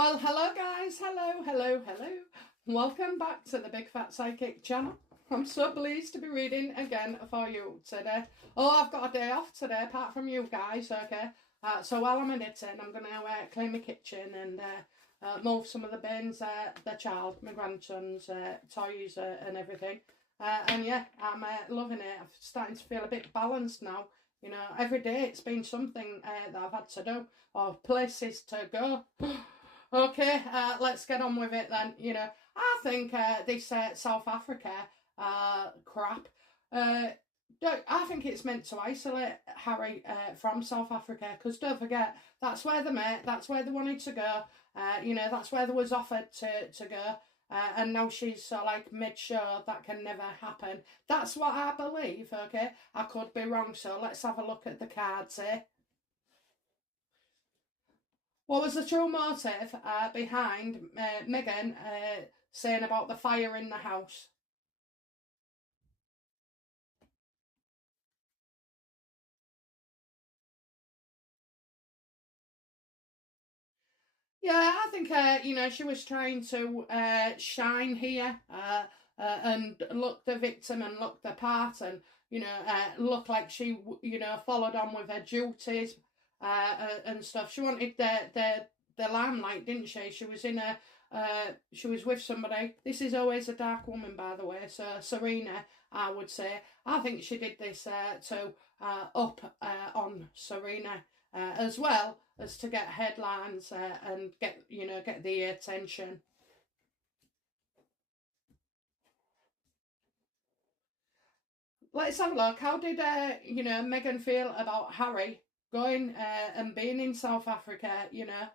Well, hello guys, hello. Welcome back to the Big Fat Psychic channel. I'm so pleased to be reading again for you today. Oh, I've got a day off today, apart from you guys, okay? So while I'm editing, I'm going to clean my kitchen and move some of the bins, the child, my grandson's toys and everything. And yeah, I'm loving it. I'm starting to feel a bit balanced now. You know, every day it's been something that I've had to do, or places to go. Okay, let's get on with it then. You know, I think this South Africa crap, I think it's meant to isolate Harry from South Africa, because don't forget, that's where they met, that's where they wanted to go, you know, that's where they was offered to go. And now she's like mid-show, that can never happen. That's what I believe, okay? I could be wrong, so let's have a look at the cards here. What was the true motive behind Meghan saying about the fire in the house? Yeah, I think, you know, she was trying to shine here and look the victim and look the part and, you know, look like she, you know, followed on with her duties and stuff. She wanted the limelight, didn't she? She was in a, she was with somebody. This is always a dark woman, by the way, so Serena, I would say. I think she did this to up on Serena as well as to get headlines and get, you know, get the attention. Let's have a look. How did you know, Meghan feel about Harry going and being in South Africa? You know.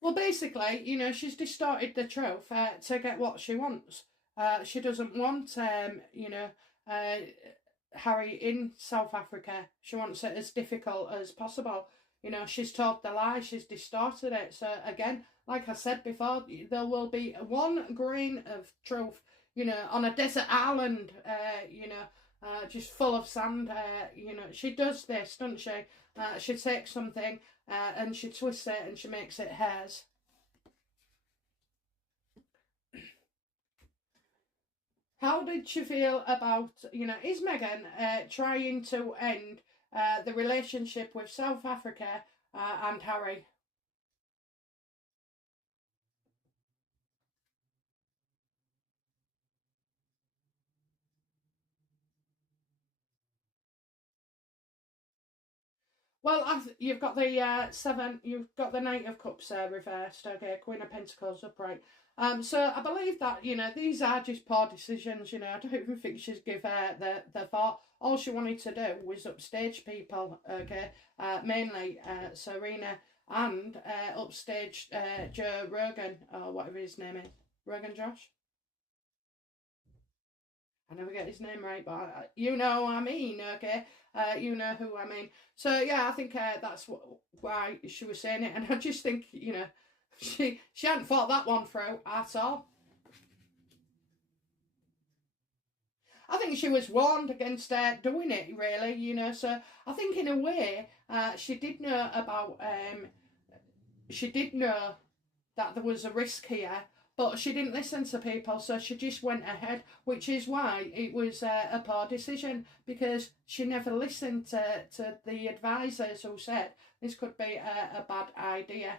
Well, basically, you know, she's distorted the truth to get what she wants. She doesn't want, you know, uh, Harry in South Africa. She wants it as difficult as possible. You know, she's told the lie, she's distorted it. So, again, like I said before, there will be one grain of truth, you know, on a desert island, you know, just full of sand. You know, she does this, doesn't she? She takes something and she twists it and she makes it hers. How did she feel about, you know, is Meghan trying to end the relationship with South Africa and Harry? Well, you've got the seven, you've got the Knight of Cups reversed, okay, Queen of Pentacles upright. So I believe that, you know, these are just poor decisions, you know, I don't even think she's give the thought. All she wanted to do was upstage people, okay, mainly Serena and upstage Joe Rogan, or whatever his name is. Rogan Josh? I never get his name right, but you know what I mean, okay? You know who I mean. So yeah, I think that's why she was saying it, and I just think, you know, she hadn't thought that one through at all. I think she was warned against doing it, really, you know. So I think in a way, she did know about. She did know that there was a risk here, but she didn't listen to people, so she just went ahead, which is why it was a poor decision, because she never listened to the advisors who said this could be a bad idea.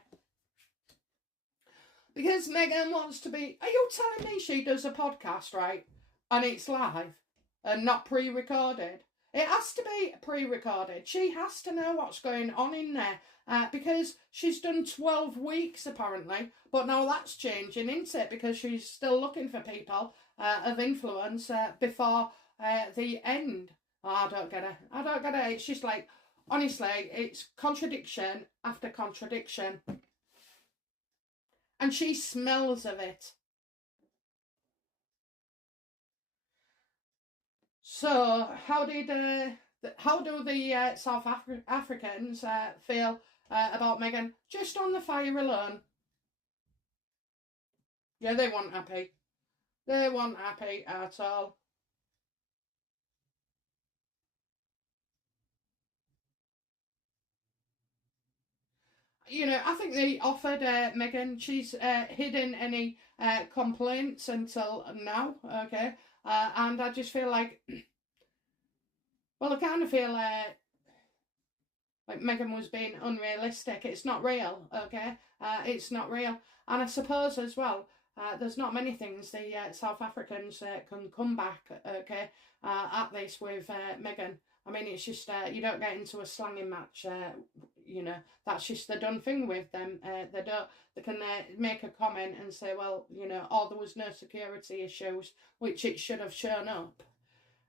Because Meghan wants to be. Are you telling me she does a podcast, right? And it's live and not pre recorded? It has to be pre recorded. She has to know what's going on in there because she's done 12 weeks apparently. But now that's changing, isn't it? Because she's still looking for people of influence before the end. Oh, I don't get it. I don't get it. It's just like, honestly, it's contradiction after contradiction. And she smells of it. So, how do the Africans feel about Meghan? Just on the fire alone? Yeah, they weren't happy. They weren't happy at all. I think they offered Meghan. She's hidden any complaints until now, okay? And I just feel like, well, I kind of feel like Meghan was being unrealistic. It's not real, okay? It's not real. And I suppose as well, there's not many things the South Africans can come back, okay, at this with Meghan. I mean, it's just, you don't get into a slanging match, that's just the done thing with them. They can make a comment and say, well, oh, there was no security issues, which it should have shown up.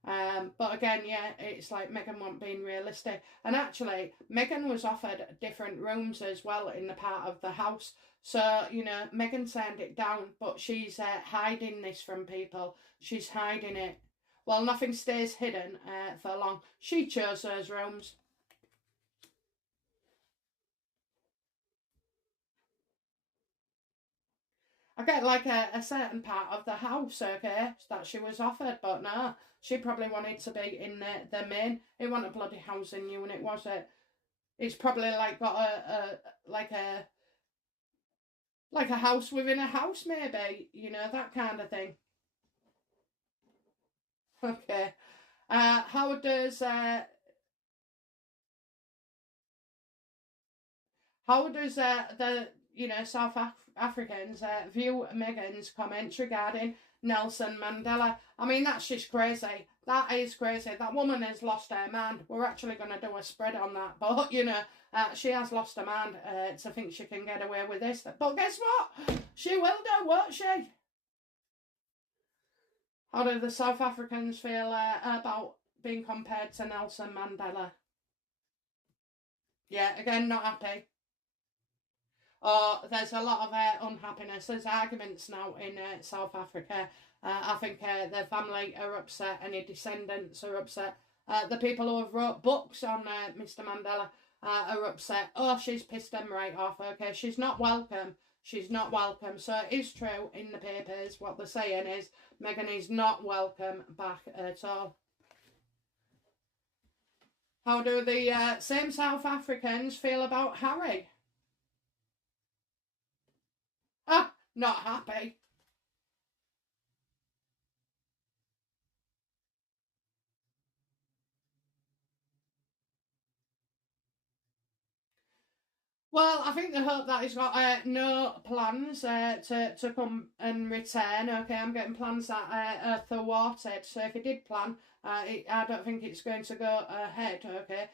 But again, yeah, it's like Meghan wasn't being realistic. And actually, Meghan was offered different rooms as well in the part of the house. So, Meghan turned it down, but she's hiding this from people. She's hiding it. Well, nothing stays hidden for long. She chose those rooms. I get like a certain part of the house, okay, that she was offered, but no, she probably wanted to be in the main. It wasn't a bloody housing unit, was it? It's probably like got like a house within a house, maybe, that kind of thing. Okay. How does the South Africans view Meghan's comments regarding Nelson Mandela? I mean, that's just crazy. That is crazy. That woman has lost her mind. We're actually going to do a spread on that, but she has lost her mind to think she can get away with this. But guess what? She will do, won't she? How do the South Africans feel about being compared to Nelson Mandela? Yeah, again, not happy. There's a lot of unhappiness. There's arguments now in South Africa. I think their family are upset. Any descendants are upset. The people who have wrote books on Mr. Mandela are upset. Oh, she's pissed them right off. Okay, she's not welcome. She's not welcome. So it is true in the papers. What they're saying is Meghan is not welcome back at all. How do the same South Africans feel about Harry? Ah, not happy. Well, I think they hope that he's got no plans to come and return. Okay, I'm getting plans that are thwarted. So if he did plan, I don't think it's going to go ahead. Okay,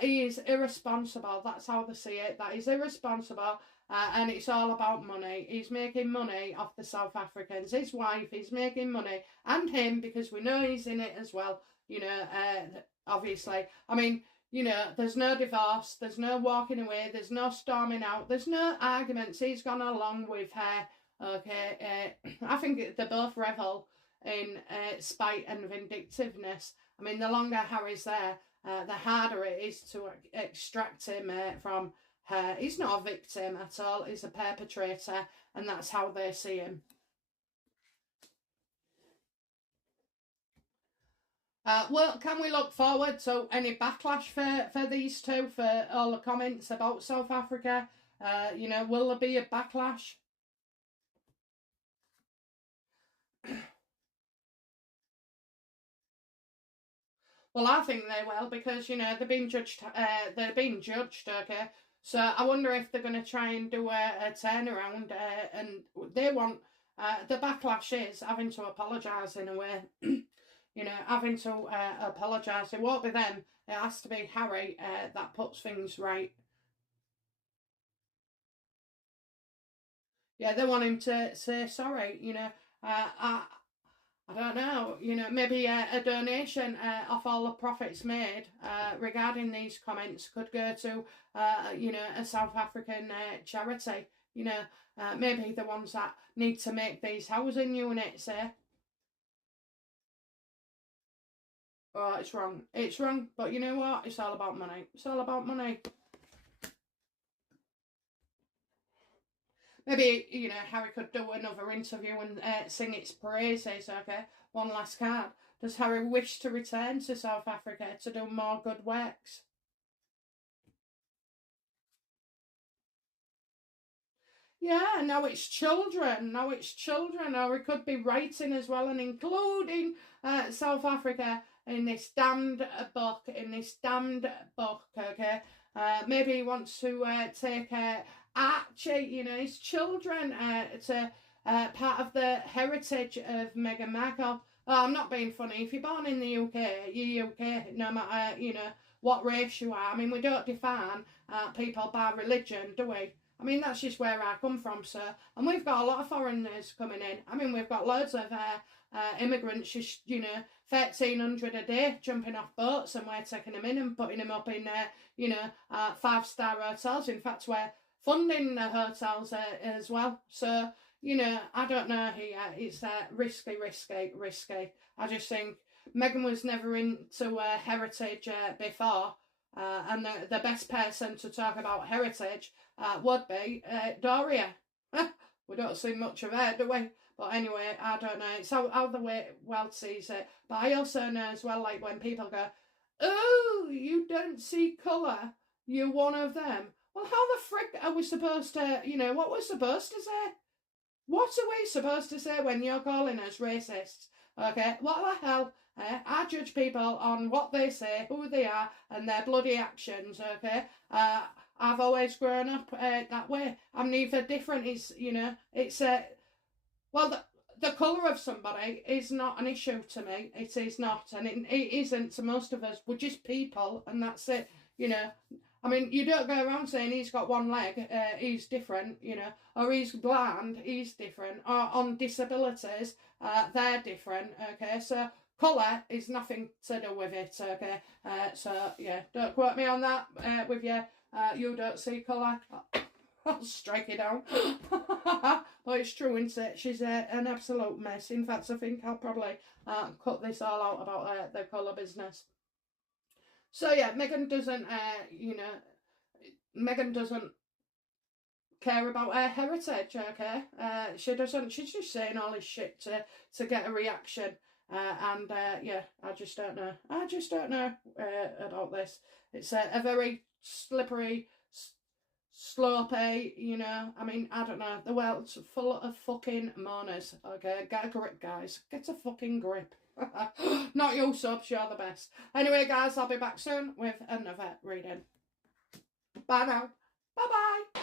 he is irresponsible. That's how they see it. That he's irresponsible, and it's all about money. He's making money off the South Africans. His wife is making money, and him, because we know he's in it as well. Obviously. I mean, there's no divorce, there's no walking away, there's no storming out, there's no arguments. He's gone along with her. Okay, I think they both revel in spite and vindictiveness. I mean, the longer Harry's there, the harder it is to extract him from her. He's not a victim at all, he's a perpetrator, and that's how they see him. Well, can we look forward to any backlash for these two, for all the comments about South Africa? Will there be a backlash? Well, I think they will, because they're being judged. They're being judged. Okay, so I wonder if they're going to try and do a turnaround, and they want the backlash is having to apologise in a way. Having to apologise. It won't be them. It has to be Harry that puts things right. Yeah, they want him to say sorry. I don't know. Maybe a donation off all the profits made regarding these comments could go to, a South African charity. Maybe the ones that need to make these housing units. Oh, it's wrong. It's wrong. But you know what? It's all about money. It's all about money. Maybe, Harry could do another interview and sing its praises, okay? One last card. Does Harry wish to return to South Africa to do more good works? Yeah, now it's children. Now it's children. Or it could be writing as well, and including South Africa in this damned book. Okay. Maybe he wants to take Archie, you know, his children to part of the heritage of Meghan Markle. Oh, I'm not being funny. If you're born in the UK, you're UK, no matter, you know, what race you are. I mean, we don't define people by religion, do we? I mean, that's just where I come from, sir. And we've got a lot of foreigners coming in. I mean, we've got loads of immigrants, just, you know, 1,300 a day jumping off boats, and we're taking them in and putting them up in, you know, 5-star hotels. In fact, we're funding the hotels as well. So, you know, I don't know here. It's risky. I just think Meghan was never into heritage before. And the best person to talk about heritage would be Doria. We don't see much of her, do we? But anyway, I don't know. It's how the world sees it. But I also know as well, like when people go, oh, you don't see colour, you're one of them. Well, how the frick are we supposed to, you know, what we're supposed to say? What are we supposed to say when you're calling us racists? Okay, what the hell? I judge people on what they say, who they are, and their bloody actions, okay? I've always grown up that way. I'm neither different. It's, you know, it's, well, the colour of somebody is not an issue to me. It is not, and it isn't to most of us. We're just people, and that's it, you know. I mean, you don't go around saying he's got one leg, he's different, you know, or he's blind, he's different, or on disabilities, they're different, okay? So colour is nothing to do with it, okay? So, yeah, don't quote me on that with your, you don't see colour. I'll strike it down. But it's true, isn't it? She's an absolute mess. In fact, I think I'll probably cut this all out about the colour business. So yeah, Meghan doesn't, you know, Meghan doesn't care about her heritage, okay? She doesn't, she's just saying all this shit to get a reaction. And yeah, I just don't know. About this. It's a very slippery, slopey, you know. I mean, I don't know. The world's full of fucking mourners, okay? Get a grip, guys. Get a fucking grip. Not your subs, you're the best. Anyway, guys, I'll be back soon with another reading. Bye now. Bye-bye.